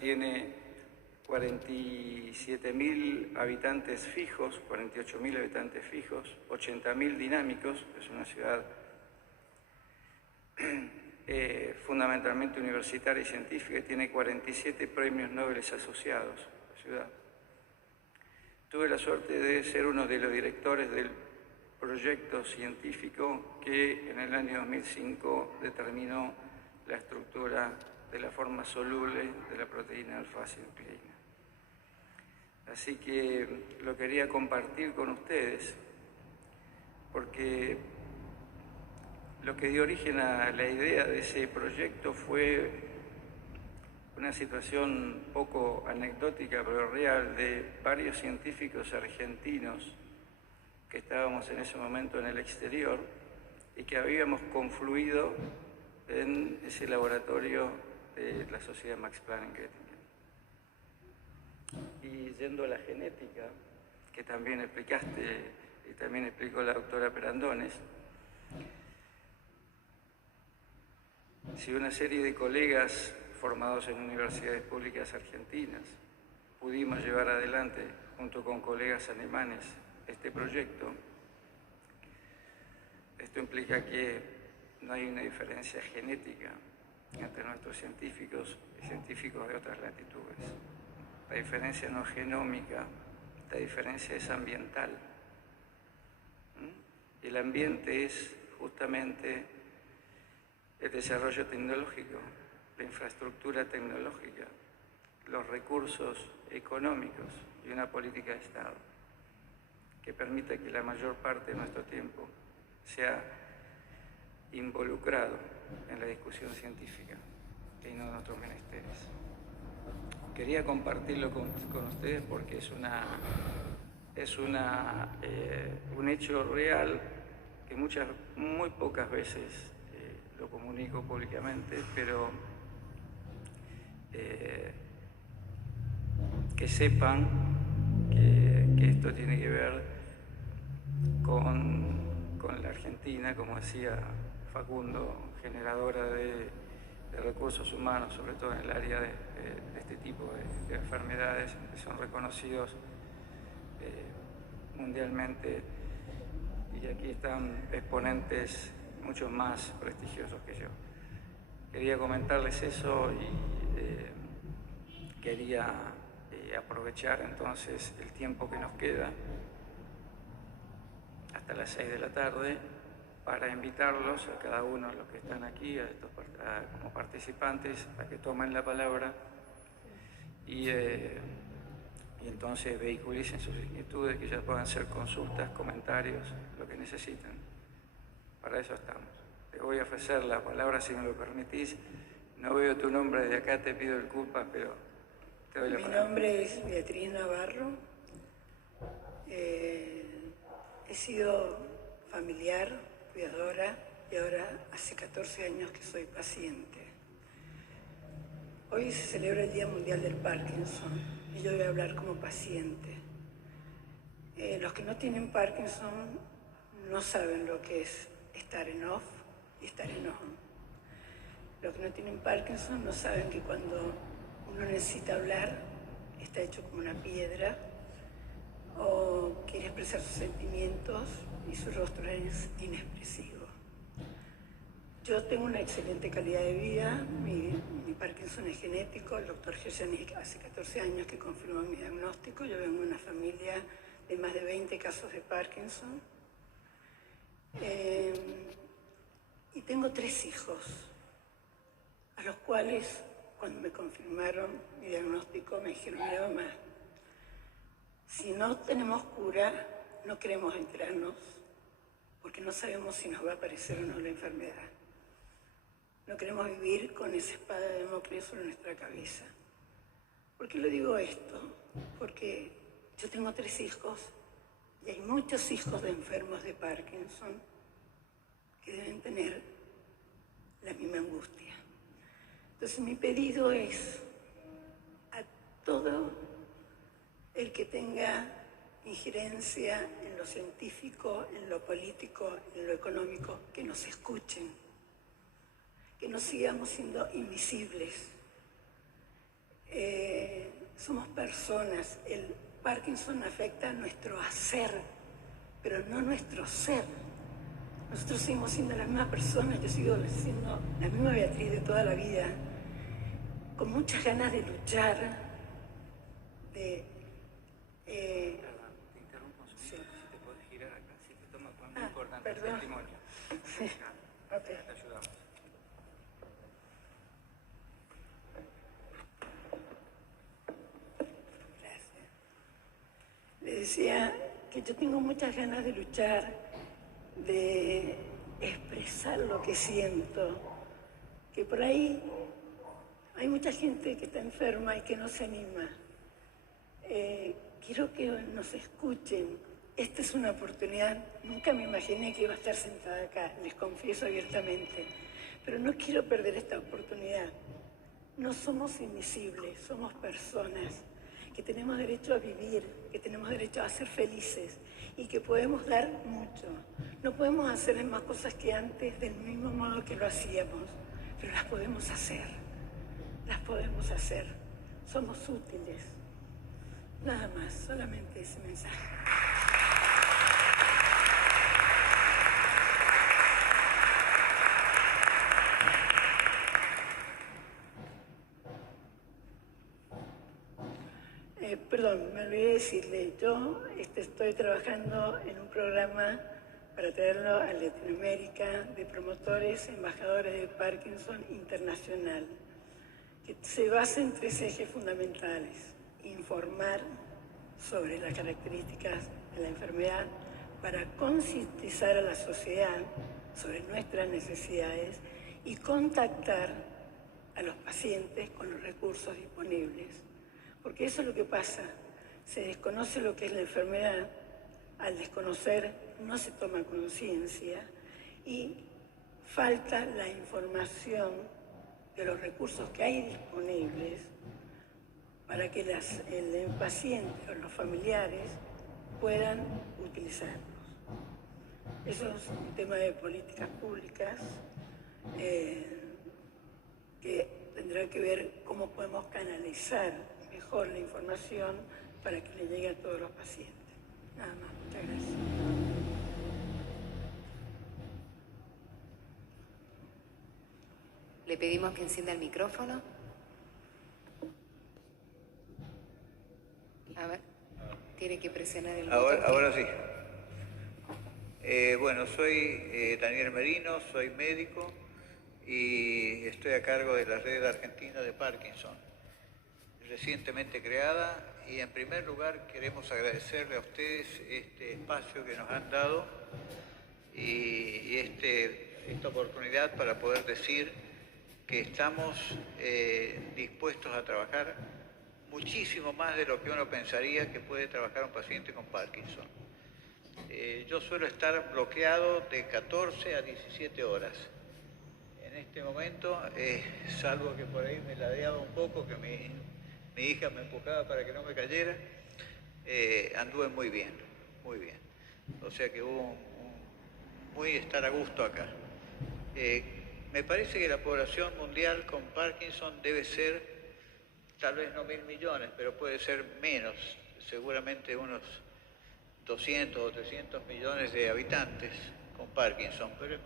tiene 47.000 habitantes fijos, 48.000 habitantes fijos, 80.000 dinámicos. Es una ciudad fundamentalmente universitaria y científica, y tiene 47 premios Nobel asociados, la ciudad. Tuve la suerte de ser uno de los directores del proyecto científico que en el año 2005 determinó la estructura de la forma soluble de la proteína alfa-sinucleína. Así que lo quería compartir con ustedes, porque lo que dio origen a la idea de ese proyecto fue una situación poco anecdótica, pero real, de varios científicos argentinos que estábamos en ese momento en el exterior y que habíamos confluido en ese laboratorio de la Sociedad Max Planck en Göttingen. Y yendo a la genética, que también explicaste y también explicó la doctora Perandones, si una serie de colegas formados en universidades públicas argentinas pudimos llevar adelante, junto con colegas alemanes, este proyecto, esto implica que no hay una diferencia genética entre nuestros científicos y científicos de otras latitudes. La diferencia no es genómica, la diferencia es ambiental. Y el ambiente es justamente el desarrollo tecnológico, la infraestructura tecnológica, los recursos económicos y una política de Estado que permita que la mayor parte de nuestro tiempo sea involucrado en la discusión científica y no en otros menesteres. Quería compartirlo con ustedes porque es un hecho real que muy pocas veces lo comunico públicamente, pero que sepan que esto tiene que ver con la Argentina, como decía Facundo, generadora de recursos humanos, sobre todo en el área de este tipo de enfermedades que son reconocidos mundialmente, y aquí están exponentes mucho más prestigiosos que yo. Quería comentarles eso y quería aprovechar entonces el tiempo que nos queda hasta las 6 de la tarde para invitarlos a cada uno de los que están aquí, como participantes, a que tomen la palabra y entonces vehiculicen sus inquietudes, que ya puedan ser consultas, comentarios, lo que necesiten. Para eso estamos. Te voy a ofrecer la palabra si me lo permitís. No veo tu nombre de acá, te pido disculpas, pero te doy la palabra. Mi nombre es Beatriz Navarro. He sido familiar, cuidadora, y ahora hace 14 años que soy paciente. Hoy se celebra el Día Mundial del Parkinson y yo voy a hablar como paciente. Los que no tienen Parkinson no saben lo que es estar en off y estar en on. Los que no tienen Parkinson no saben que cuando uno necesita hablar está hecho como una piedra, o quiere expresar sus sentimientos y su rostro es inexpresivo. Yo tengo una excelente calidad de vida, mi Parkinson es genético, el doctor Gerjanik hace 14 años que confirmó mi diagnóstico. Yo vengo de una familia de más de 20 casos de Parkinson. Y tengo 3 hijos, a los cuales cuando me confirmaron mi diagnóstico me dijeron: mira, mamá, si no tenemos cura, no queremos enterarnos porque no sabemos si nos va a aparecer o no la enfermedad. No queremos vivir con esa espada de Damocles sobre nuestra cabeza. ¿Por qué le digo esto? Porque yo tengo 3 hijos y hay muchos hijos de enfermos de Parkinson que deben tener la misma angustia. Entonces mi pedido es a todo el que tenga injerencia en lo científico, en lo político, en lo económico, que nos escuchen, que no sigamos siendo invisibles. somos personas. El Parkinson afecta nuestro hacer, pero no nuestro ser. Nosotros seguimos siendo las mismas personas, yo sigo siendo la misma Beatriz de toda la vida, con muchas ganas de luchar, de... Perdón, te interrumpo un segundo, sí. si te podés girar acá, si te toma con muy importante el perdón. testimonio. Sí. Ok. Te ayudamos. Gracias. Le decía que yo tengo muchas ganas de luchar, de expresar lo que siento, que por ahí hay mucha gente que está enferma y que no se anima. Quiero que nos escuchen. Esta es una oportunidad. Nunca me imaginé que iba a estar sentada acá, les confieso abiertamente. Pero no quiero perder esta oportunidad. No somos invisibles, somos personas que tenemos derecho a vivir, que tenemos derecho a ser felices y que podemos dar mucho. No podemos hacer las mismas cosas que antes del mismo modo que lo hacíamos, pero las podemos hacer. Las podemos hacer. Somos útiles. Nada más, solamente ese mensaje. Perdón, me olvidé decirle, yo estoy trabajando en un programa para traerlo a Latinoamérica de promotores, embajadores de Parkinson internacional, que se basa en 3 ejes fundamentales: informar sobre las características de la enfermedad para concientizar a la sociedad sobre nuestras necesidades y contactar a los pacientes con los recursos disponibles. Porque eso es lo que pasa, se desconoce lo que es la enfermedad, al desconocer no se toma conciencia y falta la información de los recursos que hay disponibles para que el paciente o los familiares puedan utilizarlos. Eso es un tema de políticas públicas que tendrá que ver cómo podemos canalizar mejor la información para que le llegue a todos los pacientes. Nada más, muchas gracias. Le pedimos que encienda el micrófono. A ver, tiene que presionar el botón. Ahora sí. Bueno, soy Daniel Merino, soy médico y estoy a cargo de la Red Argentina de Parkinson, recientemente creada, y en primer lugar queremos agradecerle a ustedes este espacio que nos han dado y esta oportunidad para poder decir que estamos dispuestos a trabajar muchísimo más de lo que uno pensaría que puede trabajar un paciente con Parkinson. Yo suelo estar bloqueado de 14 a 17 horas. En este momento, salvo que por ahí me ladeaba un poco, que mi hija me empujaba para que no me cayera, anduve muy bien, muy bien. O sea que hubo muy estar a gusto acá. Me parece que la población mundial con Parkinson debe ser, tal vez no 1.000 millones, pero puede ser menos, seguramente unos 200 o 300 millones de habitantes con Parkinson, pero es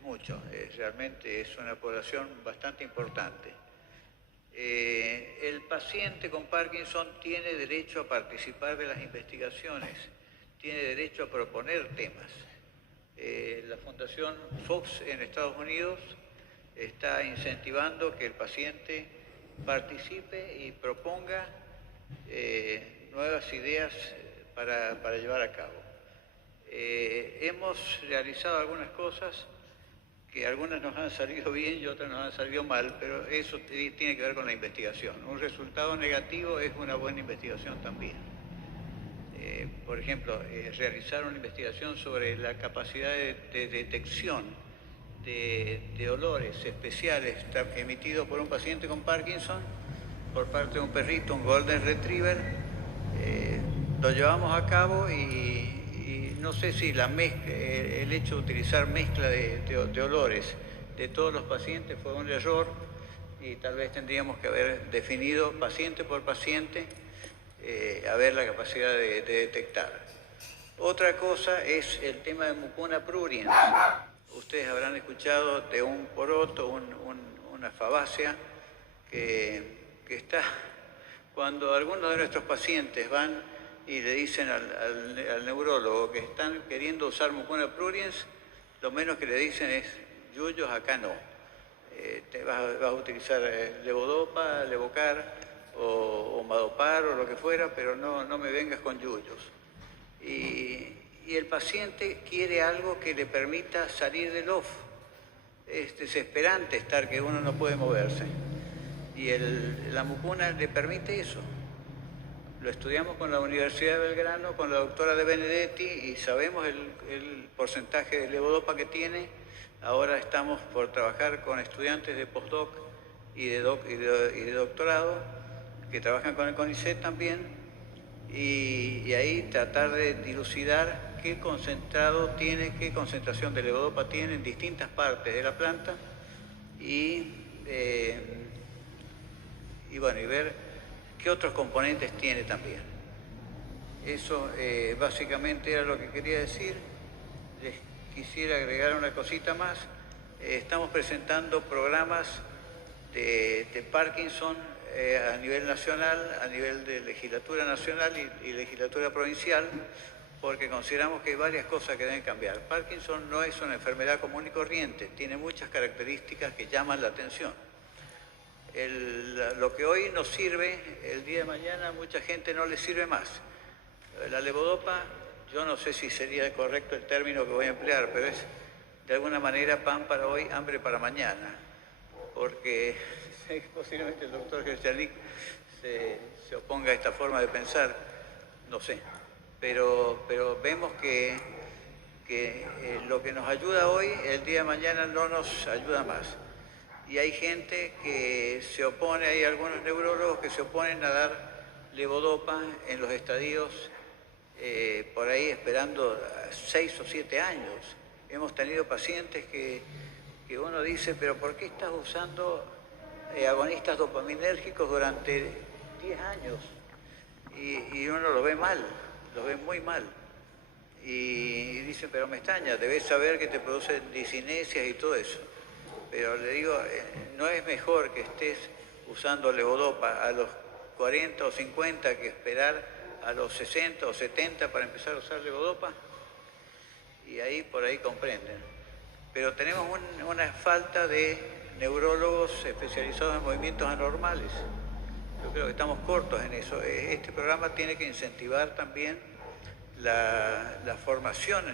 mucho, realmente es una población bastante importante. El paciente con Parkinson tiene derecho a participar de las investigaciones, tiene derecho a proponer temas. La Fundación Fox en Estados Unidos está incentivando que el paciente participe y proponga nuevas ideas para llevar a cabo. Hemos realizado algunas cosas que algunas nos han salido bien y otras nos han salido mal, pero eso tiene que ver con la investigación. Un resultado negativo es una buena investigación también. Por ejemplo, realizar una investigación sobre la capacidad de detección de olores especiales emitidos por un paciente con Parkinson por parte de un perrito, un Golden Retriever. Lo llevamos a cabo y no sé si el hecho de utilizar mezcla de olores de todos los pacientes fue un error. y tal vez tendríamos que haber definido paciente por paciente, a ver la capacidad de detectar. Otra cosa es el tema de mucuna pruriens. Ustedes habrán escuchado de un poroto, una fabácea, que está cuando algunos de nuestros pacientes van y le dicen al neurólogo que están queriendo usar mucuna pruriens, lo menos que le dicen es, yuyos acá no. Te vas a utilizar levodopa, levocar o madopar o lo que fuera, pero no me vengas con yuyos. Y el paciente quiere algo que le permita salir del off. Es desesperante estar que uno no puede moverse. Y la mucuna le permite eso. Lo estudiamos con la Universidad de Belgrano, con la doctora De Benedetti, y sabemos el porcentaje de levodopa que tiene. Ahora estamos por trabajar con estudiantes de postdoc y de doctorado, que trabajan con el CONICET también, y ahí tratar de dilucidar qué concentrado tiene, qué concentración de levodopa tiene en distintas partes de la planta, y ver qué otros componentes tiene también. Eso básicamente era lo que quería decir. Les quisiera agregar una cosita más. Estamos presentando programas de Parkinson a nivel nacional, a nivel de legislatura nacional y legislatura provincial, porque consideramos que hay varias cosas que deben cambiar. Parkinson no es una enfermedad común y corriente, tiene muchas características que llaman la atención. Lo que hoy nos sirve, el día de mañana a mucha gente no le sirve más. La levodopa, yo no sé si sería correcto el término que voy a emplear, pero es de alguna manera pan para hoy, hambre para mañana, porque posiblemente el doctor Gersianik se oponga a esta forma de pensar, no sé, pero vemos que lo que nos ayuda hoy, el día de mañana no nos ayuda más. Y hay gente que se opone, hay algunos neurólogos que se oponen a dar levodopa en los estadios por ahí esperando 6 o 7 años. Hemos tenido pacientes que uno dice, pero ¿por qué estás usando agonistas dopaminérgicos durante 10 años? Y uno lo ve mal, lo ve muy mal. Y dice, pero me extraña, debes saber que te producen disinesias y todo eso. Pero le digo, ¿no es mejor que estés usando levodopa a los 40 o 50 que esperar a los 60 o 70 para empezar a usar levodopa? Y ahí por ahí comprenden. Pero tenemos una falta de neurólogos especializados en movimientos anormales. Yo creo que estamos cortos en eso. Este programa tiene que incentivar también la formación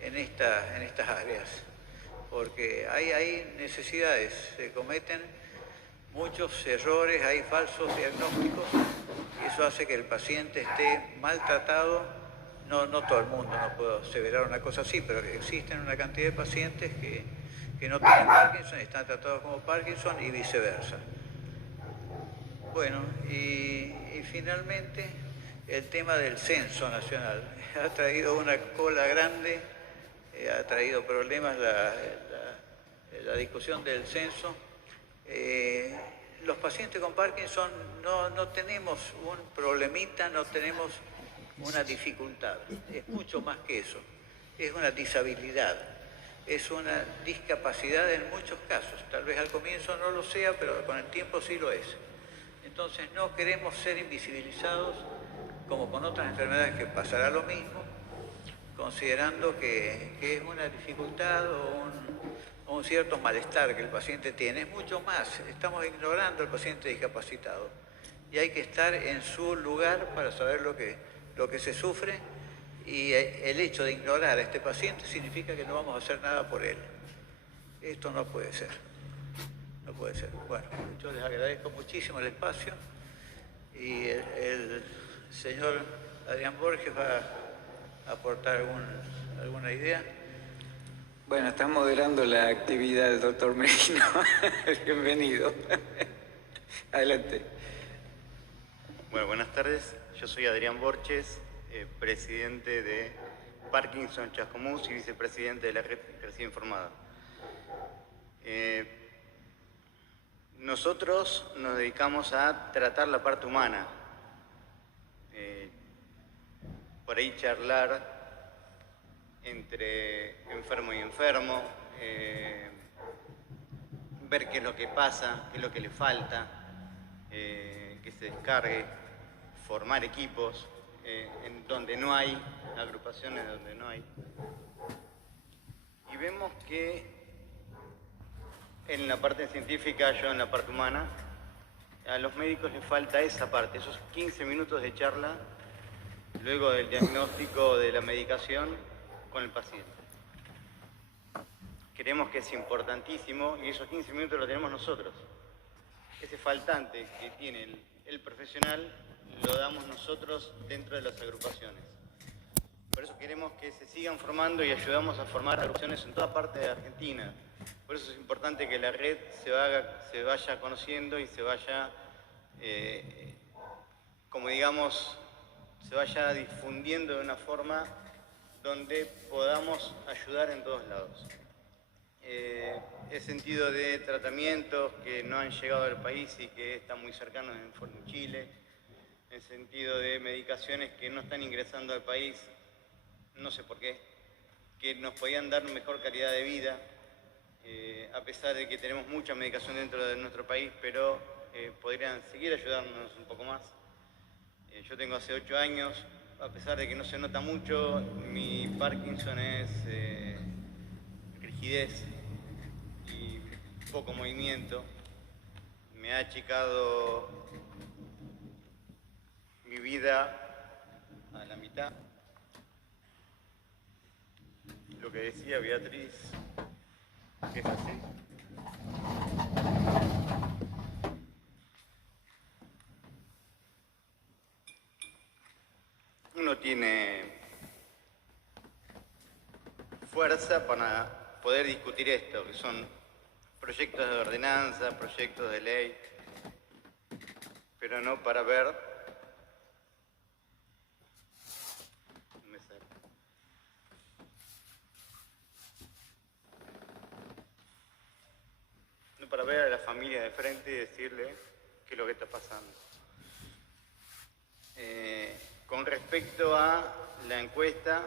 en estas áreas, porque hay necesidades, se cometen muchos errores, hay falsos diagnósticos, y eso hace que el paciente esté maltratado. No todo el mundo, no puedo aseverar una cosa así, pero existen una cantidad de pacientes que no tienen Parkinson y están tratados como Parkinson y viceversa. Bueno, y finalmente el tema del censo nacional. Ha traído una cola grande, ha traído problemas la discusión del censo. Los pacientes con Parkinson no tenemos un problemita, no tenemos una dificultad. Es mucho más que eso. Es una disabilidad, es una discapacidad en muchos casos. Tal vez al comienzo no lo sea, pero con el tiempo sí lo es. Entonces no queremos ser invisibilizados como con otras enfermedades que pasará lo mismo, considerando que es una dificultad o un cierto malestar que el paciente tiene. Es mucho más, estamos ignorando al paciente discapacitado y hay que estar en su lugar para saber lo que se sufre, y el hecho de ignorar a este paciente significa que no vamos a hacer nada por él. Esto no puede ser, no puede ser. Bueno, yo les agradezco muchísimo el espacio y el señor Adrián Borges va a aportar alguna idea. Bueno, está moderando la actividad del doctor Merino. Bienvenido. Adelante. Bueno, buenas tardes. Yo soy Adrián Borges, presidente de Parkinson Chascomús y vicepresidente de la Red Crecida Informada. Nosotros nos dedicamos a tratar la parte humana, por ahí charlar entre enfermo y enfermo, ver qué es lo que pasa, qué es lo que le falta, que se descargue, formar equipos en donde no hay, agrupaciones donde no hay. Y vemos que en la parte científica, yo en la parte humana, a los médicos les falta esa parte, esos 15 minutos de charla luego del diagnóstico de la medicación con el paciente. Creemos que es importantísimo y esos 15 minutos lo tenemos nosotros. Ese faltante que tiene el profesional lo damos nosotros dentro de las agrupaciones. Por eso queremos que se sigan formando y ayudamos a formar agrupaciones en toda parte de Argentina. Por eso es importante que la red se vaya conociendo y se vaya, como digamos, se vaya difundiendo de una forma donde podamos ayudar en todos lados. El sentido de tratamientos que no han llegado al país y que están muy cercanos en Chile, el sentido de medicaciones que no están ingresando al país, no sé por qué, que nos podían dar mejor calidad de vida, a pesar de que tenemos mucha medicación dentro de nuestro país, pero podrían seguir ayudándonos un poco más. Yo tengo hace 8 años, a pesar de que no se nota mucho, mi Parkinson es rigidez y poco movimiento. Me ha achicado mi vida a la mitad. Lo que decía Beatriz, que es así. Uno tiene fuerza para poder discutir esto, que son proyectos de ordenanza, proyectos de ley, pero no para ver a la familia de frente y decirle qué es lo que está pasando. Con respecto a la encuesta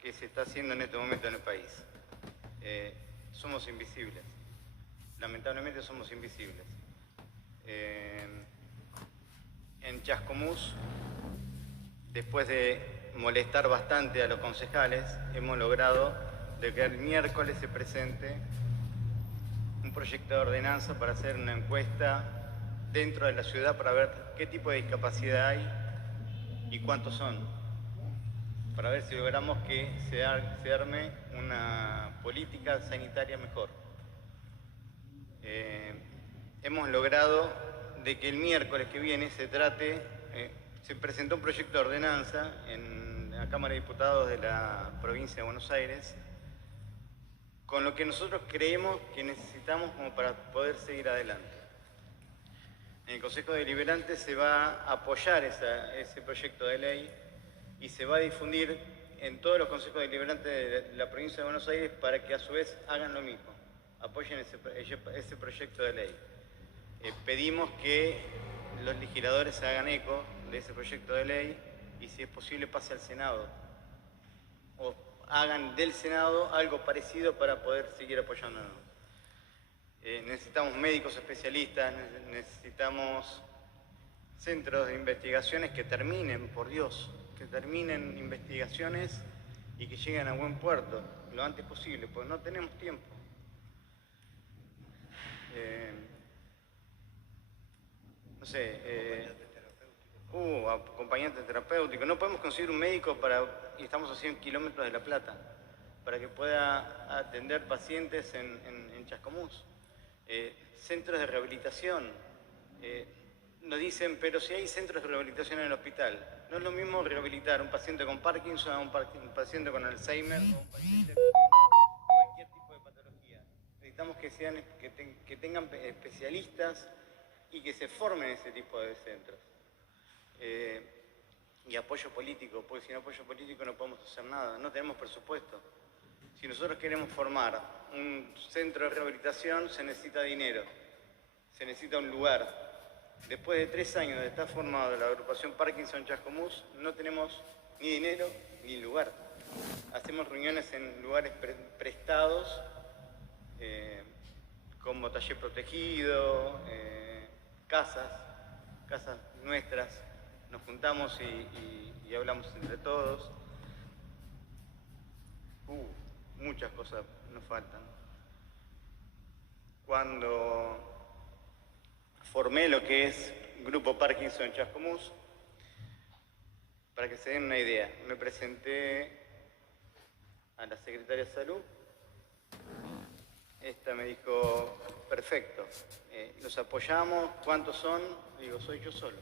que se está haciendo en este momento en el país, somos invisibles. Lamentablemente somos invisibles. En Chascomús, después de molestar bastante a los concejales, hemos logrado de que el miércoles se presente un proyecto de ordenanza para hacer una encuesta dentro de la ciudad para ver qué tipo de discapacidad hay y cuántos son, para ver si logramos que se arme una política sanitaria mejor. Hemos logrado de que el miércoles que viene se presentó un proyecto de ordenanza en la Cámara de Diputados de la provincia de Buenos Aires, con lo que nosotros creemos que necesitamos como para poder seguir adelante. En el Consejo Deliberante se va a apoyar ese proyecto de ley y se va a difundir en todos los consejos deliberantes de la provincia de Buenos Aires para que a su vez hagan lo mismo, apoyen ese proyecto de ley. Pedimos que los legisladores se hagan eco de ese proyecto de ley y si es posible pase al Senado o hagan del Senado algo parecido para poder seguir apoyándonos. Necesitamos médicos especialistas, necesitamos centros de investigaciones que terminen, por Dios, que terminen investigaciones y que lleguen a buen puerto lo antes posible, porque no tenemos tiempo. No sé, acompañante terapéutico. No podemos conseguir un médico y estamos a 100 kilómetros de La Plata, para que pueda atender pacientes en Chascomús. Centros de rehabilitación. Nos dicen, pero si hay centros de rehabilitación en el hospital, no es lo mismo rehabilitar a un paciente con Parkinson, a un paciente con Alzheimer, o un paciente con cualquier tipo de patología. Necesitamos que tengan especialistas y que se formen ese tipo de centros. Y apoyo político, porque sin apoyo político no podemos hacer nada, no tenemos presupuesto. Si nosotros queremos formar un centro de rehabilitación, se necesita dinero. se necesita un lugar. Después de 3 años de estar formado la agrupación Parkinson Chascomús, no tenemos ni dinero ni lugar. Hacemos reuniones en lugares prestados, como taller protegido, casas nuestras. Nos juntamos y hablamos entre todos. Muchas cosas nos faltan. Cuando formé lo que es Grupo Parkinson Chascomús, para que se den una idea, me presenté a la Secretaria de Salud. Esta me dijo, perfecto, los apoyamos, ¿cuántos son? Digo, soy yo solo.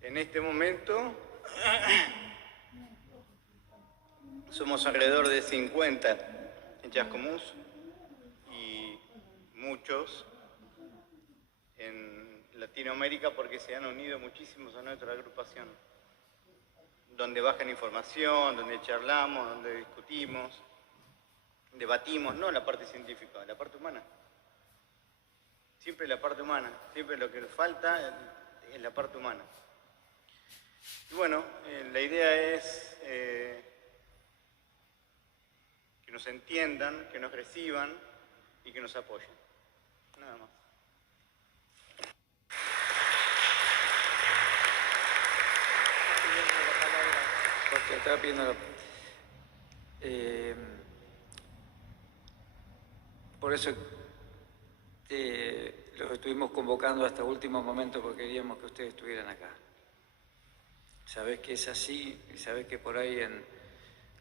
En este momento somos alrededor de 50 en Chascomús y muchos en Latinoamérica, porque se han unido muchísimos a nuestra agrupación, donde bajan información, donde charlamos, donde discutimos, debatimos, no la parte científica, la parte humana. Siempre la parte humana, siempre lo que nos falta es la parte humana. Y bueno, la idea es que nos entiendan, que nos reciban y que nos apoyen. Nada más. Porque estaba pidiendo por eso los estuvimos convocando hasta último momento, porque queríamos que ustedes estuvieran acá. Sabés que es así, y sabés que por ahí,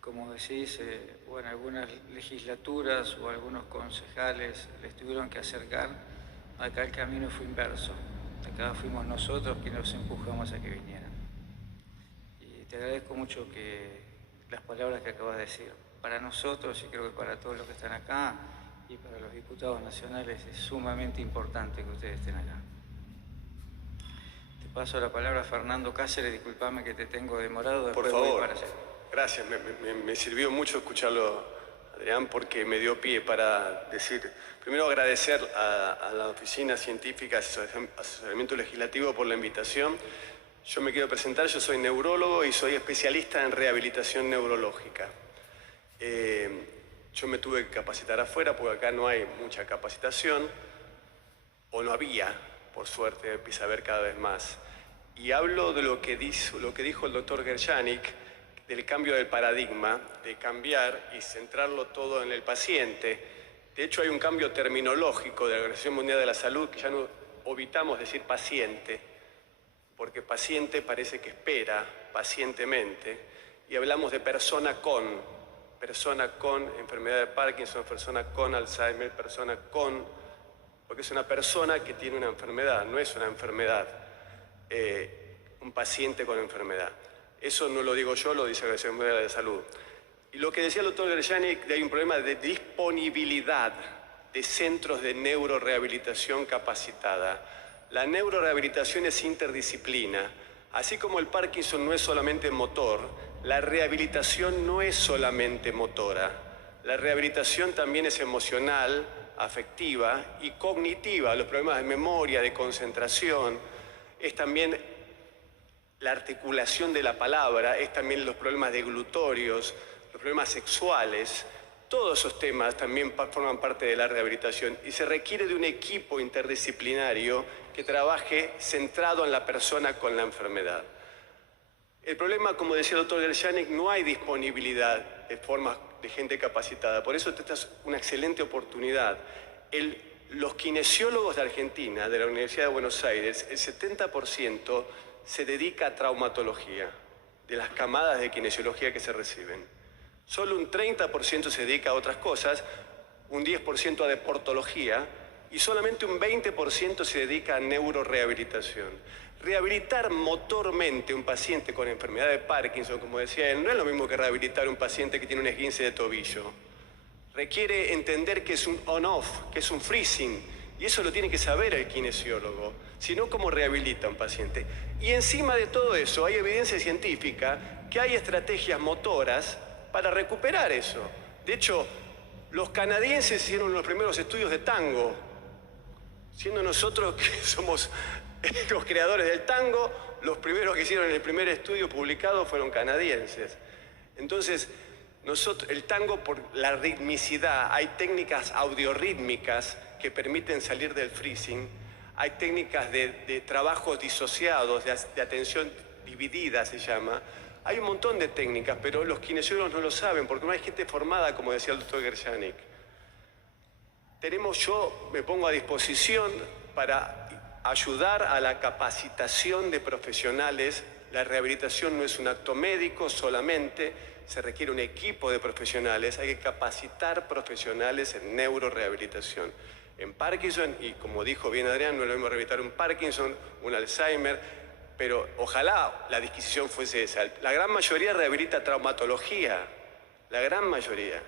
como decís, o en algunas legislaturas o algunos concejales les tuvieron que acercar. Acá el camino fue inverso. Acá fuimos nosotros quienes los empujamos a que vinieran. Y te agradezco mucho las palabras que acabas de decir. Para nosotros, y creo que para todos los que están acá, y para los diputados nacionales, es sumamente importante que ustedes estén acá. Paso la palabra a Fernando Cáceres, disculpame que te tengo demorado. Por favor, gracias, me sirvió mucho escucharlo, Adrián, porque me dio pie para decir, primero agradecer a la Oficina Científica de Asesoramiento Legislativo por la invitación. Yo me quiero presentar, yo soy neurólogo y soy especialista en rehabilitación neurológica. Yo me tuve que capacitar afuera porque acá no hay mucha capacitación, o no había. Por suerte, empieza a ver cada vez más. Y hablo de lo que dijo el doctor Gershanik, del cambio del paradigma, de cambiar y centrarlo todo en el paciente. De hecho, hay un cambio terminológico de la Organización Mundial de la Salud, que ya no evitamos decir paciente, porque paciente parece que espera pacientemente, y hablamos de persona con enfermedad de Parkinson, persona con Alzheimer, persona con... porque es una persona que tiene una enfermedad, no es una enfermedad, un paciente con enfermedad. Eso no lo digo yo, lo dice la Organización Mundial de la Salud. Y lo que decía el doctor Gershanik, hay un problema de disponibilidad de centros de neurorehabilitación capacitada. La neurorehabilitación es interdisciplina. Así como el Parkinson no es solamente motor, la rehabilitación no es solamente motora. La rehabilitación también es emocional, afectiva y cognitiva. Los problemas de memoria, de concentración, es también la articulación de la palabra, es también los problemas deglutorios, los problemas sexuales. Todos esos temas también forman parte de la rehabilitación y se requiere de un equipo interdisciplinario que trabaje centrado en la persona con la enfermedad. El problema, como decía el doctor Gershanik, no hay disponibilidad de gente capacitada. Por eso esta es una excelente oportunidad. Los kinesiólogos de Argentina, de la Universidad de Buenos Aires, el 70% se dedica a traumatología, de las camadas de kinesiología que se reciben. Solo un 30% se dedica a otras cosas, un 10% a deportología y solamente un 20% se dedica a neurorehabilitación. Rehabilitar motormente un paciente con enfermedad de Parkinson, como decía él, no es lo mismo que rehabilitar un paciente que tiene un esguince de tobillo. Requiere entender que es un on-off, que es un freezing, y eso lo tiene que saber el kinesiólogo, si no, ¿cómo rehabilita a un paciente? Y encima de todo eso hay evidencia científica que hay estrategias motoras para recuperar eso. De hecho, Los canadienses hicieron los primeros estudios de tango, siendo nosotros que somos los creadores del tango, los primeros que hicieron el primer estudio publicado fueron canadienses. Entonces, el tango, por la ritmicidad, hay técnicas audiorítmicas que permiten salir del freezing, hay técnicas de trabajos disociados, de atención dividida se llama. Hay un montón de técnicas, pero los kinesiólogos no lo saben, porque no hay gente formada, como decía el doctor Gershanik. Yo me pongo a disposición para ayudar a la capacitación de profesionales. La rehabilitación no es un acto médico solamente, se requiere un equipo de profesionales, hay que capacitar profesionales en neurorehabilitación. En Parkinson, y como dijo bien Adrián, no es lo mismo rehabilitar un Parkinson, un Alzheimer, pero ojalá la disquisición fuese esa. La gran mayoría rehabilita traumatología, la gran mayoría.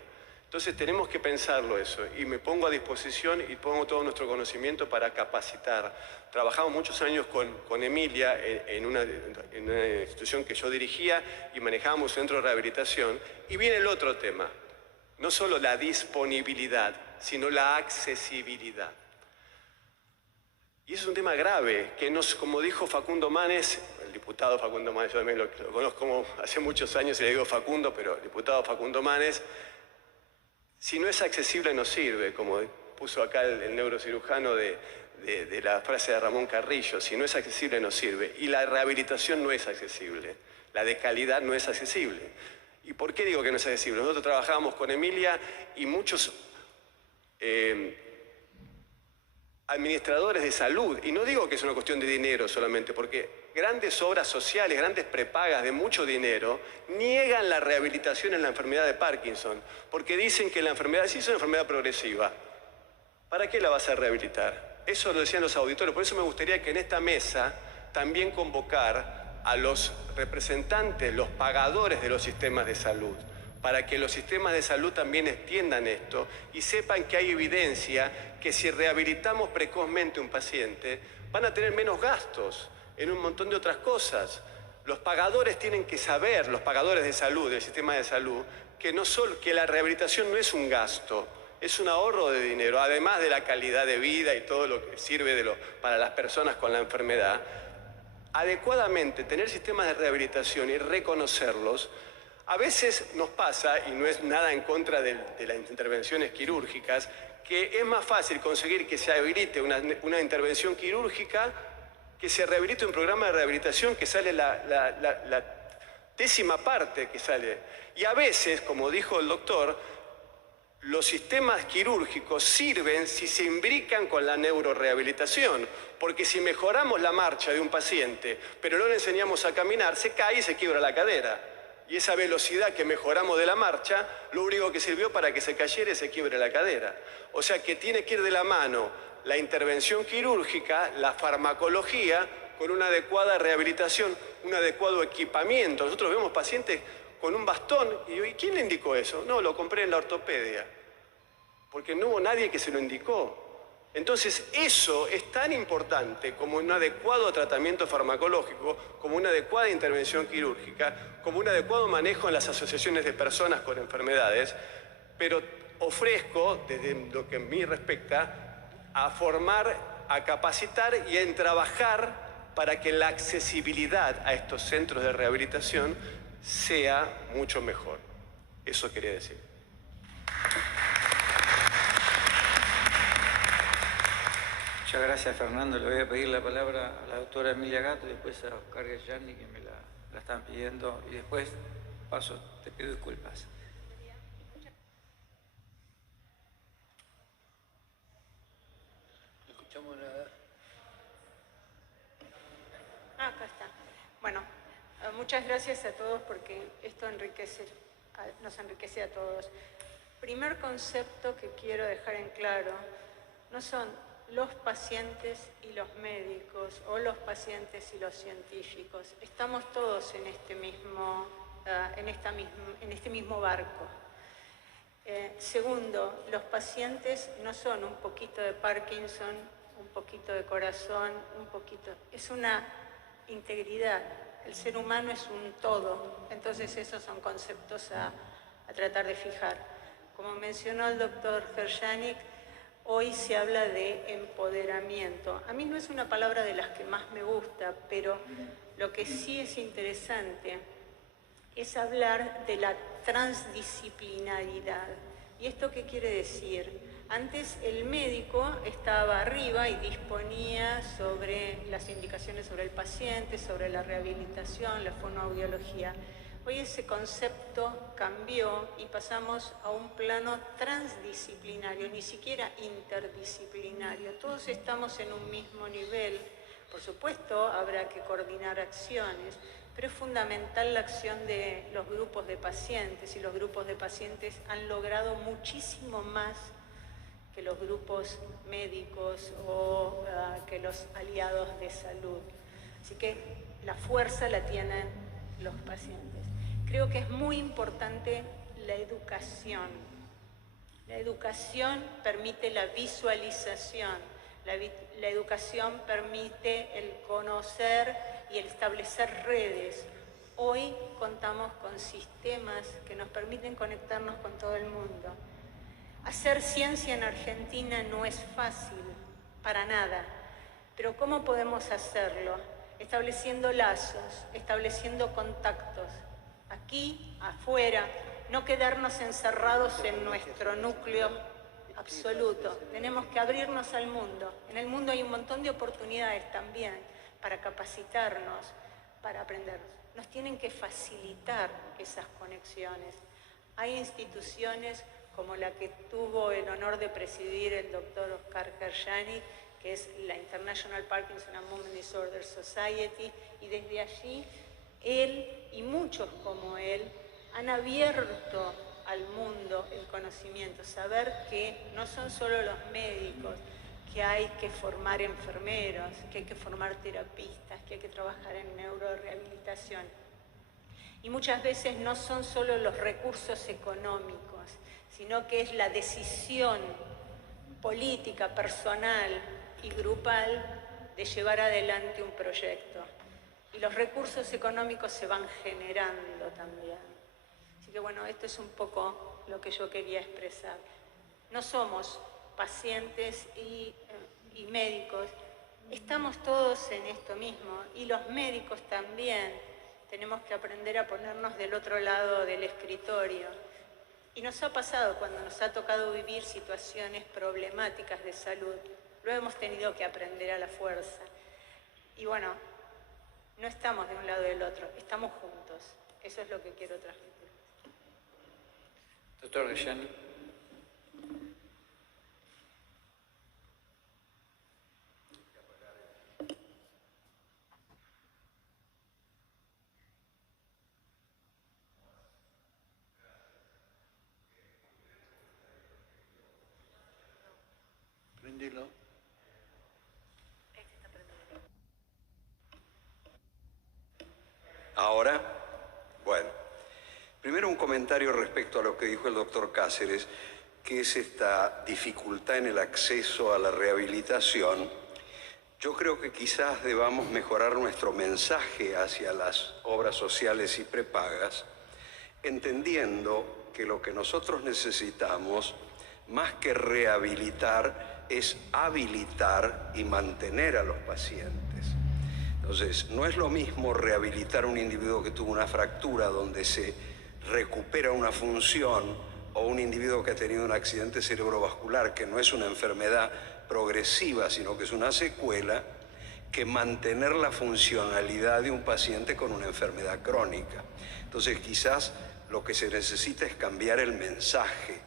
Entonces tenemos que pensarlo eso, y me pongo a disposición y pongo todo nuestro conocimiento para capacitar. Trabajamos muchos años con Emilia en una institución que yo dirigía y manejábamos un centro de rehabilitación, y viene el otro tema, no solo la disponibilidad, sino la accesibilidad. Y eso es un tema grave, que como dijo Facundo Manes, el diputado Facundo Manes, yo también lo conozco como hace muchos años y le digo Facundo, pero el diputado Facundo Manes, si no es accesible no sirve, como puso acá el neurocirujano de la frase de Ramón Carrillo, si no es accesible no sirve. Y la rehabilitación no es accesible, la de calidad no es accesible. ¿Y por qué digo que no es accesible? Nosotros trabajábamos con Emilia y muchos administradores de salud, y no digo que es una cuestión de dinero solamente, porque grandes obras sociales, grandes prepagas de mucho dinero, niegan la rehabilitación en la enfermedad de Parkinson, porque dicen que la enfermedad sí es una enfermedad progresiva. ¿Para qué la vas a rehabilitar? Eso lo decían los auditores, por eso me gustaría que en esta mesa también convocar a los representantes, los pagadores de los sistemas de salud, para que los sistemas de salud también entiendan esto y sepan que hay evidencia que si rehabilitamos precozmente un paciente, van a tener menos gastos en un montón de otras cosas. Los pagadores tienen que saber, los pagadores de salud, del sistema de salud, que la rehabilitación no es un gasto, es un ahorro de dinero, además de la calidad de vida y todo lo que sirve para las personas con la enfermedad. Adecuadamente tener sistemas de rehabilitación y reconocerlos. A veces nos pasa, y no es nada en contra de las intervenciones quirúrgicas, que es más fácil conseguir que se habilite una intervención quirúrgica, que se rehabilite un programa de rehabilitación que sale la décima parte que sale. Y a veces, como dijo el doctor, los sistemas quirúrgicos sirven si se imbrican con la neurorehabilitación, porque si mejoramos la marcha de un paciente, pero no le enseñamos a caminar, se cae y se quiebra la cadera. Y esa velocidad que mejoramos de la marcha, lo único que sirvió para que se cayera y se quiebre la cadera. O sea que tiene que ir de la mano la intervención quirúrgica, la farmacología, con una adecuada rehabilitación, un adecuado equipamiento. Nosotros vemos pacientes con un bastón y digo, ¿y quién le indicó eso? No, lo compré en la ortopedia, porque no hubo nadie que se lo indicó. Entonces eso es tan importante como un adecuado tratamiento farmacológico, como una adecuada intervención quirúrgica, como un adecuado manejo en las asociaciones de personas con enfermedades, pero ofrezco, desde lo que a mí respecta, a formar, a capacitar y a trabajar para que la accesibilidad a estos centros de rehabilitación sea mucho mejor. Eso quería decir. Muchas gracias, Fernando. Le voy a pedir la palabra a la doctora Emilia Gatto y después a Oscar Gershanik, que me la están pidiendo, y después paso, te pido disculpas. No escuchamos nada. Acá está. Bueno, muchas gracias a todos porque esto nos enriquece a todos. Primer concepto que quiero dejar en claro, no son los pacientes y los médicos o los pacientes y los científicos. Estamos todos en este mismo barco. Segundo, los pacientes no son un poquito de Parkinson, un poquito de corazón, es una integridad. El ser humano es un todo, entonces esos son conceptos a tratar de fijar. Como mencionó el doctor Gershanik, hoy se habla de empoderamiento. A mí no es una palabra de las que más me gusta, pero lo que sí es interesante es hablar de la transdisciplinaridad. ¿Y esto qué quiere decir? Antes el médico estaba arriba y disponía sobre las indicaciones sobre el paciente, sobre la rehabilitación, la fonoaudiología. Hoy ese concepto cambió y pasamos a un plano transdisciplinario, ni siquiera interdisciplinario. Todos estamos en un mismo nivel. Por supuesto, habrá que coordinar acciones, pero es fundamental la acción de los grupos de pacientes, y los grupos de pacientes han logrado muchísimo más que los grupos médicos o que los aliados de salud. Así que la fuerza la tienen los pacientes. Creo que es muy importante la educación. La educación permite la visualización, la educación permite el conocer y el establecer redes. Hoy contamos con sistemas que nos permiten conectarnos con todo el mundo. Hacer ciencia en Argentina no es fácil, para nada, pero ¿cómo podemos hacerlo? Estableciendo lazos, estableciendo contactos, aquí, afuera, no quedarnos encerrados en nuestro núcleo absoluto. Tenemos que abrirnos al mundo. En el mundo hay un montón de oportunidades también para capacitarnos, para aprender. Nos tienen que facilitar esas conexiones. Hay instituciones como la que tuvo el honor de presidir el doctor Oscar Gershanik, que es la International Parkinson and Movement Disorder Society, y desde allí él y muchos como él han abierto al mundo el conocimiento, saber que no son solo los médicos, que hay que formar enfermeros, que hay que formar terapistas, que hay que trabajar en neurorehabilitación. Y muchas veces no son solo los recursos económicos, sino que es la decisión política, personal y grupal de llevar adelante un proyecto. Y los recursos económicos se van generando también. Así que bueno, esto es un poco lo que yo quería expresar. No somos pacientes y médicos, estamos todos en esto mismo, y los médicos también tenemos que aprender a ponernos del otro lado del escritorio. Y nos ha pasado cuando nos ha tocado vivir situaciones problemáticas de salud, lo hemos tenido que aprender a la fuerza. Y bueno, no estamos de un lado del otro, estamos juntos. Eso es lo que quiero transmitir. Doctor Gershanik. Prendilo. Ahora, bueno, primero un comentario respecto a lo que dijo el doctor Cáceres, que es esta dificultad en el acceso a la rehabilitación. Yo creo que quizás debamos mejorar nuestro mensaje hacia las obras sociales y prepagas, entendiendo que lo que nosotros necesitamos, más que rehabilitar, es habilitar y mantener a los pacientes. Entonces, no es lo mismo rehabilitar a un individuo que tuvo una fractura donde se recupera una función, o un individuo que ha tenido un accidente cerebrovascular, que no es una enfermedad progresiva, sino que es una secuela, que mantener la funcionalidad de un paciente con una enfermedad crónica. Entonces, quizás lo que se necesita es cambiar el mensaje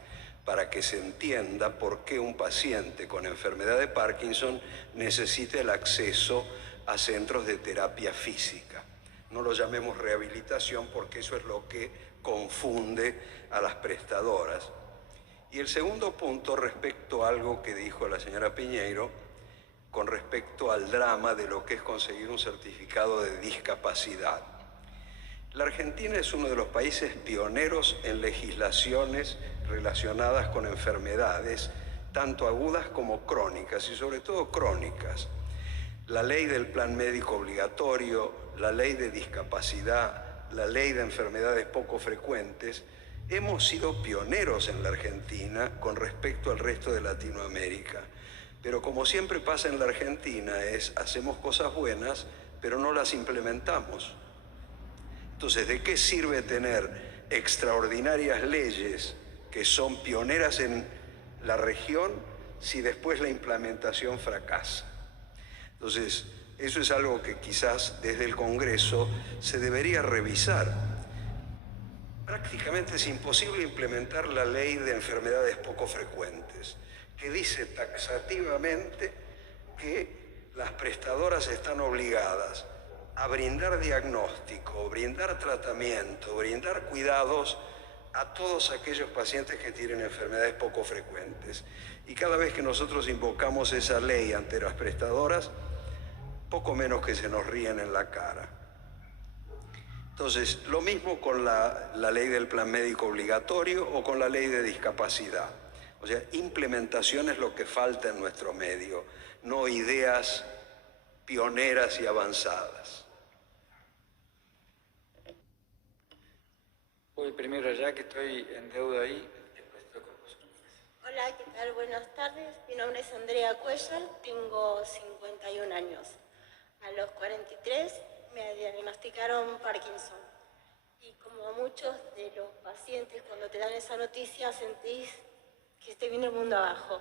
para que se entienda por qué un paciente con enfermedad de Parkinson necesita el acceso a centros de terapia física. No lo llamemos rehabilitación porque eso es lo que confunde a las prestadoras. Y el segundo punto, respecto a algo que dijo la señora Piñeiro, con respecto al drama de lo que es conseguir un certificado de discapacidad. La Argentina es uno de los países pioneros en legislaciones relacionadas con enfermedades, tanto agudas como crónicas, y sobre todo crónicas. La ley del plan médico obligatorio, la ley de discapacidad, la ley de enfermedades poco frecuentes, Hemos sido pioneros en la Argentina con respecto al resto de Latinoamérica. Pero como siempre pasa en la Argentina, hacemos cosas buenas, pero no las implementamos. Entonces, ¿de qué sirve tener extraordinarias leyes que son pioneras en la región si después la implementación fracasa? Entonces, eso es algo que quizás desde el Congreso se debería revisar. Prácticamente es imposible implementar la ley de enfermedades poco frecuentes, que dice taxativamente que las prestadoras están obligadas a brindar diagnóstico, brindar tratamiento, brindar cuidados a todos aquellos pacientes que tienen enfermedades poco frecuentes. Y cada vez que nosotros invocamos esa ley ante las prestadoras, poco menos que se nos ríen en la cara. Entonces, lo mismo con la ley del plan médico obligatorio o con la ley de discapacidad. O sea, implementación es lo que falta en nuestro medio, no ideas pioneras y avanzadas. Voy primero allá, que estoy en deuda ahí. Hola, ¿qué tal? Buenas tardes. Mi nombre es Andrea Cuellar, tengo 51 años. A los 43 me diagnosticaron Parkinson. Y como muchos de los pacientes, cuando te dan esa noticia, sentís que te viene el mundo abajo.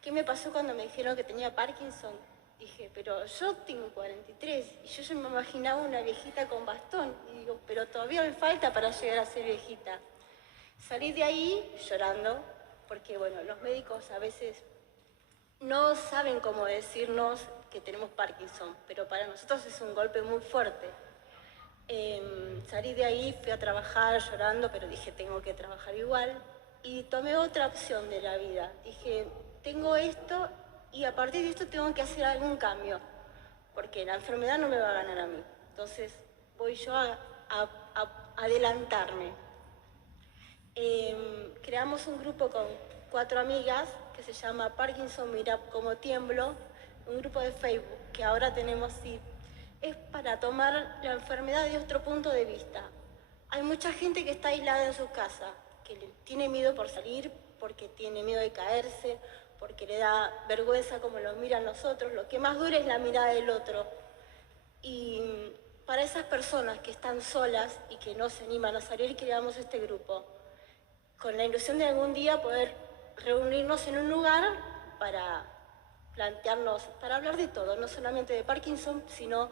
¿Qué me pasó cuando me dijeron que tenía Parkinson? Dije, pero yo tengo 43 y yo ya me imaginaba una viejita con bastón. Y digo, pero todavía me falta para llegar a ser viejita. Salí de ahí llorando, porque bueno, los médicos a veces no saben cómo decirnos que tenemos Parkinson, pero para nosotros es un golpe muy fuerte. Salí de ahí, fui a trabajar llorando, pero dije, tengo que trabajar igual. Y tomé otra opción de la vida. Dije, tengo esto y a partir de esto tengo que hacer algún cambio, porque la enfermedad no me va a ganar a mí. Entonces voy yo a adelantarme. Creamos un grupo con 4 amigas que se llama Parkinson Mira Cómo Tiemblo, un grupo de Facebook que ahora tenemos, sí, es para tomar la enfermedad de otro punto de vista. Hay mucha gente que está aislada en su casa, que tiene miedo por salir, porque tiene miedo de caerse, porque le da vergüenza como lo miran los otros. Lo que más dura es la mirada del otro. Y para esas personas que están solas y que no se animan a salir, creamos este grupo, con la ilusión de algún día poder reunirnos en un lugar para plantearnos, para hablar de todo, no solamente de Parkinson, sino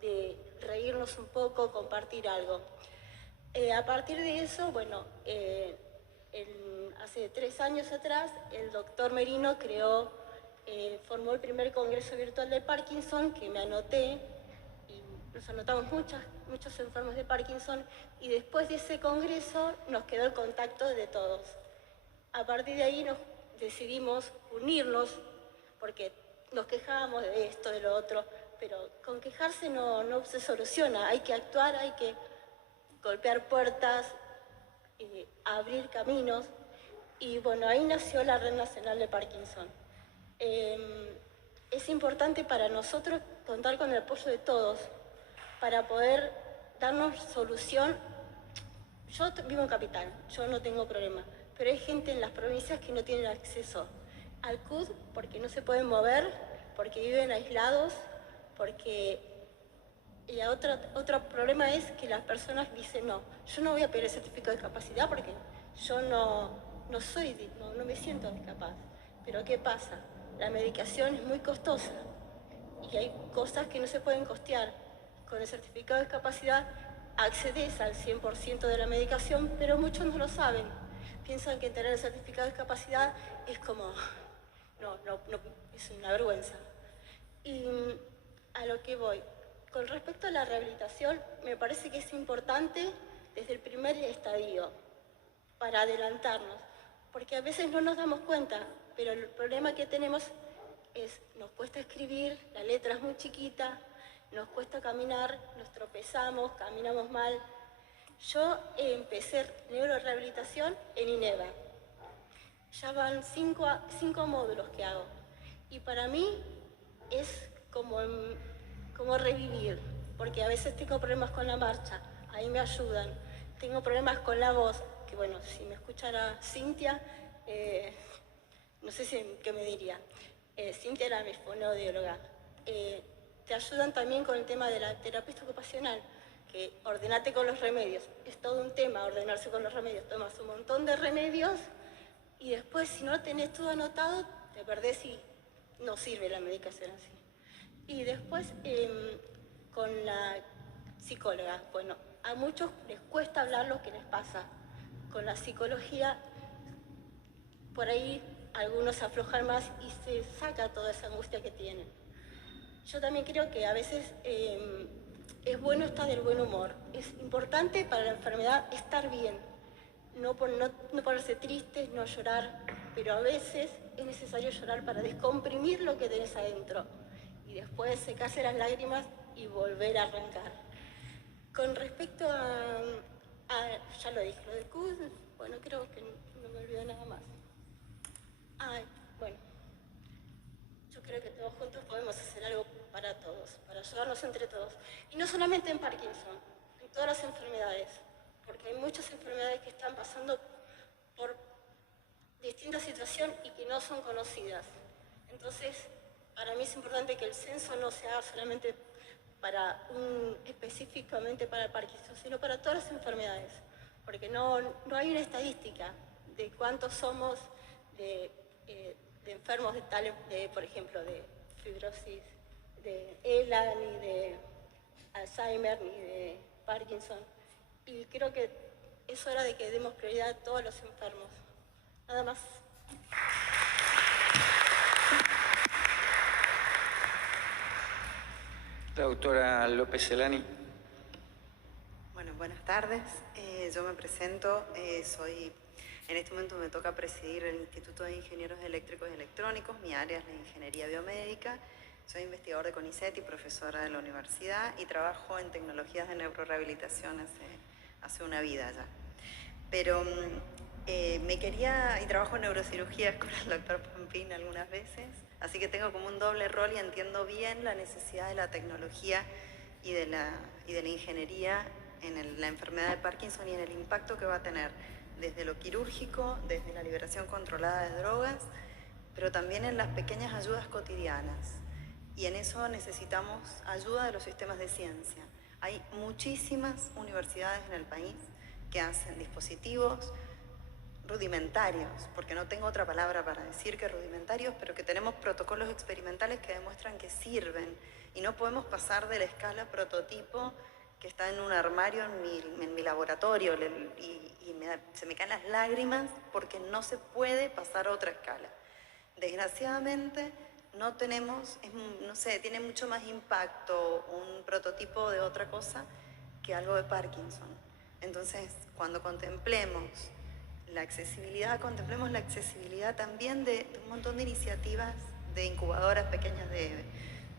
de reírnos un poco, compartir algo. A partir de eso, bueno, hace 3 años atrás, el doctor Merino formó el primer congreso virtual de Parkinson, que me anoté, y nos anotamos muchos enfermos de Parkinson, y después de ese congreso nos quedó el contacto de todos. A partir de ahí nos decidimos unirnos, porque nos quejábamos de esto, de lo otro, pero con quejarse no se soluciona, hay que actuar, hay que golpear puertas, abrir caminos, y bueno, ahí nació la Red Nacional de Parkinson. Es importante para nosotros contar con el apoyo de todos para poder darnos solución. Yo vivo en Capital, yo no tengo problema, pero hay gente en las provincias que no tienen acceso al CUD porque no se pueden mover, porque viven aislados, porque... Y otro problema es que las personas dicen, no, yo no voy a pedir el certificado de discapacidad porque yo no me siento discapaz. Pero ¿qué pasa? La medicación es muy costosa y hay cosas que no se pueden costear. Con el certificado de discapacidad accedes al 100% de la medicación, pero muchos no lo saben. Piensan que tener el certificado de discapacidad es como, no, es una vergüenza. Y a lo que voy. Con respecto a la rehabilitación, me parece que es importante desde el primer estadio, para adelantarnos, porque a veces no nos damos cuenta, pero el problema que tenemos es, nos cuesta escribir, la letra es muy chiquita, nos cuesta caminar, nos tropezamos, caminamos mal. Yo empecé neurorehabilitación en INEVA. Ya van 5 módulos que hago, y para mí es como revivir, porque a veces tengo problemas con la marcha, ahí me ayudan. Tengo problemas con la voz, que, bueno, si me escuchara Cintia, no sé qué me diría. Cintia era mi fonoaudióloga. Te ayudan también con el tema de la terapista ocupacional, que ordenate con los remedios. Es todo un tema ordenarse con los remedios. Tomas un montón de remedios y después, si no tenés todo anotado, te perdés y no sirve la medicación así. Y después, con la psicóloga, bueno, a muchos les cuesta hablar lo que les pasa. Con la psicología, por ahí algunos se aflojan más y se saca toda esa angustia que tienen. Yo también creo que a veces es bueno estar del buen humor. Es importante para la enfermedad estar bien, no ponerse tristes, no llorar, pero a veces es necesario llorar para descomprimir lo que tenés adentro y después secarse las lágrimas y volver a arrancar. Con respecto ya lo dije, lo de CUS, bueno, creo que no me olvido nada más. Bueno, yo creo que todos juntos podemos hacer algo para todos, para ayudarnos entre todos. Y no solamente en Parkinson, en todas las enfermedades, porque hay muchas enfermedades que están pasando por distintas situaciones y que no son conocidas. Entonces, para mí es importante que el censo no se haga solamente específicamente para el Parkinson, sino para todas las enfermedades, porque no hay una estadística de cuántos somos de enfermos por ejemplo, de fibrosis, de ELA, ni de Alzheimer, ni de Parkinson. Y creo que es hora de que demos prioridad a todos los enfermos. Nada más. La doctora López Celani. Bueno, buenas tardes. Yo me presento, en este momento me toca presidir el Instituto de Ingenieros Eléctricos y Electrónicos, mi área es la Ingeniería Biomédica, soy investigador de CONICET y profesora de la universidad y trabajo en tecnologías de neurorehabilitación hace una vida ya. Pero y trabajo en neurocirugías con el doctor Pampín algunas veces, así que tengo como un doble rol y entiendo bien la necesidad de la tecnología y de la ingeniería en la enfermedad de Parkinson y en el impacto que va a tener desde lo quirúrgico, desde la liberación controlada de drogas, pero también en las pequeñas ayudas cotidianas. Y en eso necesitamos ayuda de los sistemas de ciencia. Hay muchísimas universidades en el país que hacen dispositivos rudimentarios, porque no tengo otra palabra para decir que rudimentarios, pero que tenemos protocolos experimentales que demuestran que sirven y no podemos pasar de la escala prototipo que está en un armario en mi laboratorio y se me caen las lágrimas porque no se puede pasar a otra escala. Desgraciadamente no tenemos, no sé, tiene mucho más impacto un prototipo de otra cosa que algo de Parkinson. Entonces, cuando contemplemos la accesibilidad, contemplemos la accesibilidad también de un montón de iniciativas de incubadoras pequeñas de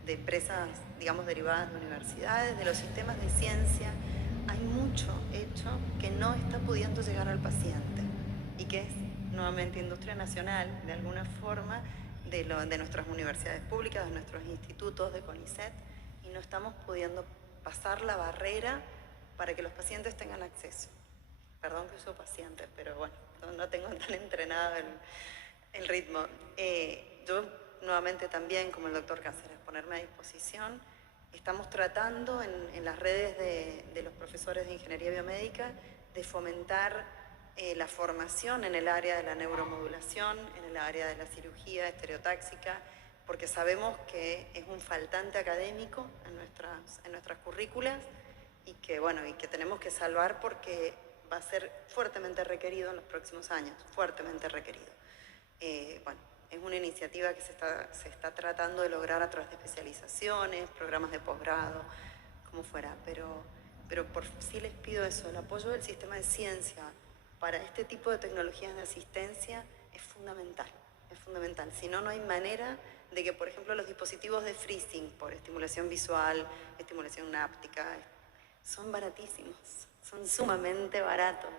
empresas, digamos, derivadas de universidades, de los sistemas de ciencia. Hay mucho hecho que no está pudiendo llegar al paciente y que es nuevamente industria nacional, de alguna forma, de nuestras universidades públicas, de nuestros institutos, de CONICET, y no estamos pudiendo pasar la barrera para que los pacientes tengan acceso. Perdón que uso pacientes, pero bueno, no tengo tan entrenado el ritmo. Yo nuevamente también, como el doctor Cáceres, ponerme a disposición. Estamos tratando en las redes de los profesores de Ingeniería Biomédica de fomentar la formación en el área de la neuromodulación, en el área de la cirugía estereotáxica, porque sabemos que es un faltante académico en nuestras currículas y que, bueno, y que tenemos que salvar porque va a ser fuertemente requerido en los próximos años, fuertemente requerido. Bueno, es una iniciativa que se está tratando de lograr a través de especializaciones, programas de posgrado, como fuera, pero sí les pido eso, el apoyo del sistema de ciencia para este tipo de tecnologías de asistencia es fundamental, es fundamental. Si no, no hay manera de que, por ejemplo, los dispositivos de freezing por estimulación visual, estimulación náptica, son baratísimos, son sumamente baratos,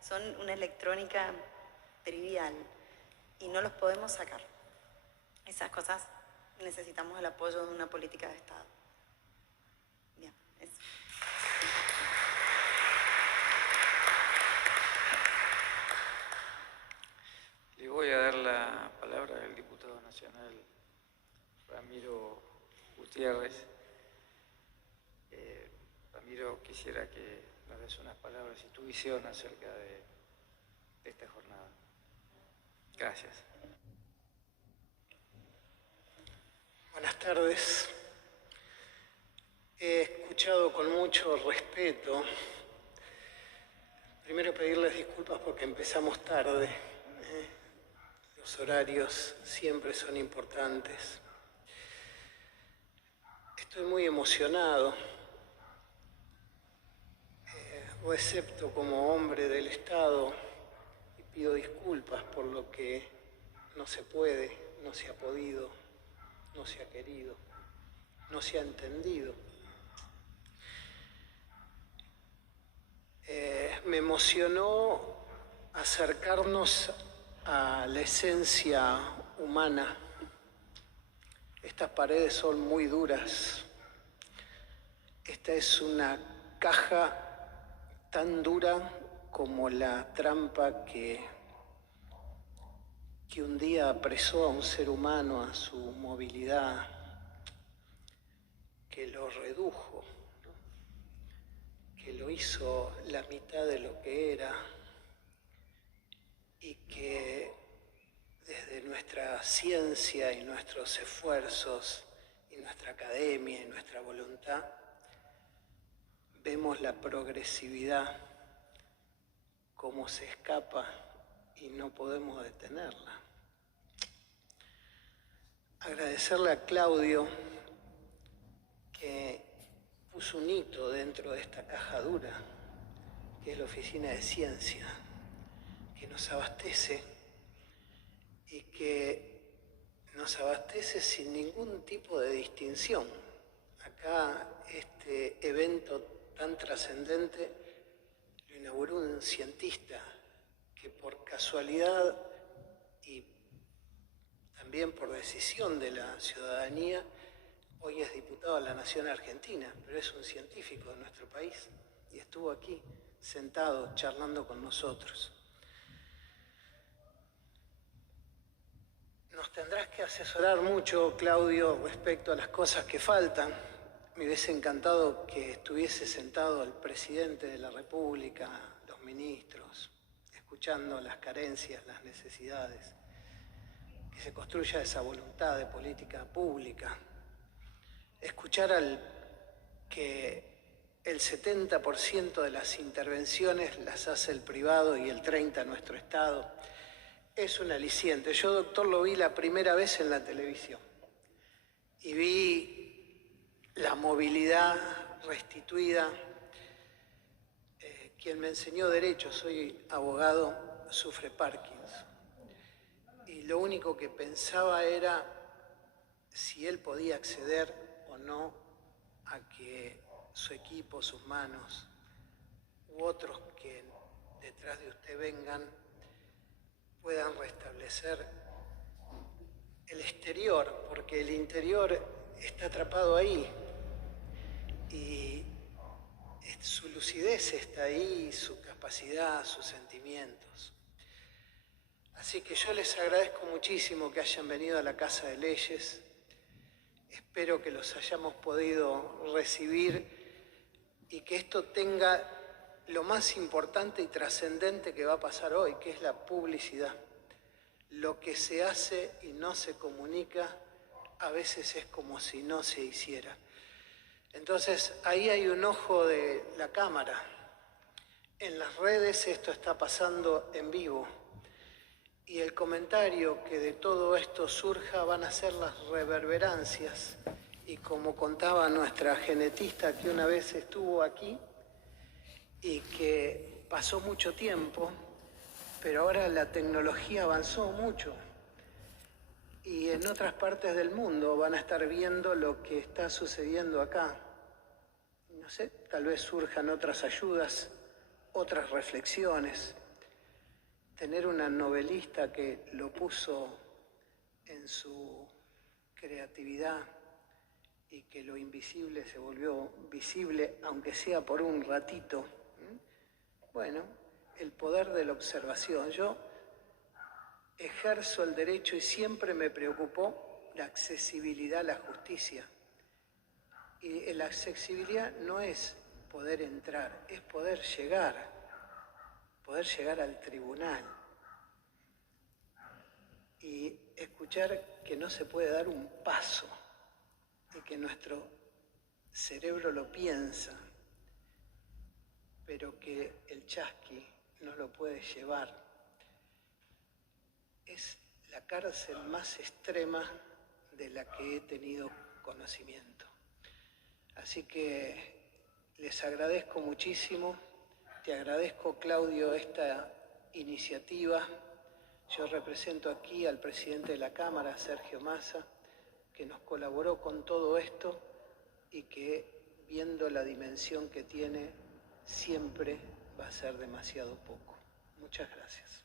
son una electrónica trivial y no los podemos sacar. Esas cosas necesitamos el apoyo de una política de Estado. Bien, eso. Le voy a dar la palabra al diputado nacional Ramiro Gutiérrez. Ramiro, quisiera que nos des unas palabras y tu visión acerca de esta jornada. Gracias. Buenas tardes. He escuchado con mucho respeto. Primero pedirles disculpas porque empezamos tarde. Los horarios siempre son importantes. Estoy muy emocionado. Recepto como hombre del Estado y pido disculpas por lo que no se puede, no se ha podido, no se ha querido, no se ha entendido. Me emocionó acercarnos a la esencia humana. Estas paredes son muy duras. Esta es una caja tan dura como la trampa que un día apresó a un ser humano a su movilidad, que lo redujo, ¿no? Que lo hizo la mitad de lo que era y que desde nuestra ciencia y nuestros esfuerzos y nuestra academia y nuestra voluntad vemos la progresividad, cómo se escapa y no podemos detenerla. Agradecerle a Claudio que puso un hito dentro de esta caja dura, que es la Oficina de Ciencia, que nos abastece y que nos abastece sin ningún tipo de distinción. Acá este evento tan trascendente lo inauguró un cientista que por casualidad y también por decisión de la ciudadanía hoy es diputado de la Nación Argentina, pero es un científico de nuestro país y estuvo aquí sentado charlando con nosotros. Nos tendrás que asesorar mucho, Claudio, respecto a las cosas que faltan. Me hubiese encantado que estuviese sentado el presidente de la República, los ministros, escuchando las carencias, las necesidades, que se construya esa voluntad de política pública. Escuchar que el 70% de las intervenciones las hace el privado y el 30% nuestro Estado, es un aliciente. Yo, doctor, lo vi la primera vez en la televisión y vi la movilidad restituida. Quien me enseñó Derecho, soy abogado, sufre Parkinson. Y lo único que pensaba era si él podía acceder o no a que su equipo, sus manos, u otros que detrás de usted vengan, puedan restablecer el exterior, porque el interior está atrapado ahí. Y su lucidez está ahí, su capacidad, sus sentimientos. Así que yo les agradezco muchísimo que hayan venido a la Casa de Leyes. Espero que los hayamos podido recibir y que esto tenga lo más importante y trascendente que va a pasar hoy, que es la publicidad. Lo que se hace y no se comunica a veces es como si no se hiciera. Entonces, ahí hay un ojo de la cámara. En las redes esto está pasando en vivo. Y el comentario que de todo esto surja van a ser las reverberancias. Y como contaba nuestra genetista que una vez estuvo aquí y que pasó mucho tiempo, pero ahora la tecnología avanzó mucho. Y en otras partes del mundo van a estar viendo lo que está sucediendo acá. No sé, tal vez surjan otras ayudas, otras reflexiones. Tener una novelista que lo puso en su creatividad y que lo invisible se volvió visible, aunque sea por un ratito. Bueno, el poder de la observación. Yo ejerzo el derecho y siempre me preocupó la accesibilidad a la justicia. Y la accesibilidad no es poder entrar, es poder llegar al tribunal y escuchar que no se puede dar un paso y que nuestro cerebro lo piensa, pero que el chasqui no lo puede llevar. Es la cárcel más extrema de la que he tenido conocimiento. Así que les agradezco muchísimo. Te agradezco, Claudio, esta iniciativa. Yo represento aquí al presidente de la Cámara, Sergio Massa, que nos colaboró con todo esto y que, viendo la dimensión que tiene, siempre va a ser demasiado poco. Muchas gracias.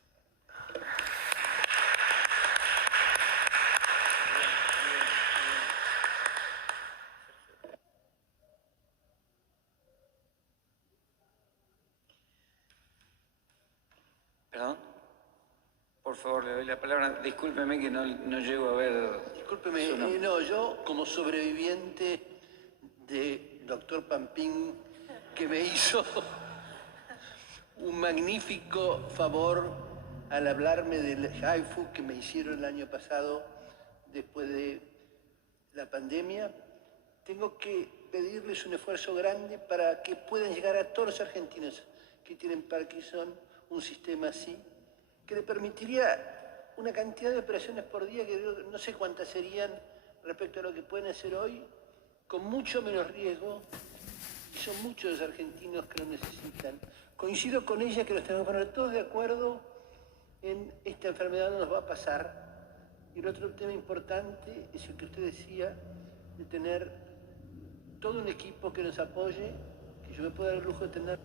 ¿Perdón? Por favor, le doy la palabra. Discúlpeme que no llego a ver. Discúlpeme, no, yo como sobreviviente de doctor Pampín, que me hizo un magnífico favor al hablarme del HIFU que me hicieron el año pasado después de la pandemia, tengo que pedirles un esfuerzo grande para que puedan llegar a todos los argentinos que tienen Parkinson un sistema así, que le permitiría una cantidad de operaciones por día que no sé cuántas serían respecto a lo que pueden hacer hoy, con mucho menos riesgo, y son muchos los argentinos que lo necesitan. Coincido con ella que nos tenemos que poner todos de acuerdo en esta enfermedad no nos va a pasar. Y el otro tema importante es el que usted decía, de tener todo un equipo que nos apoye, que yo me pueda dar el lujo de tener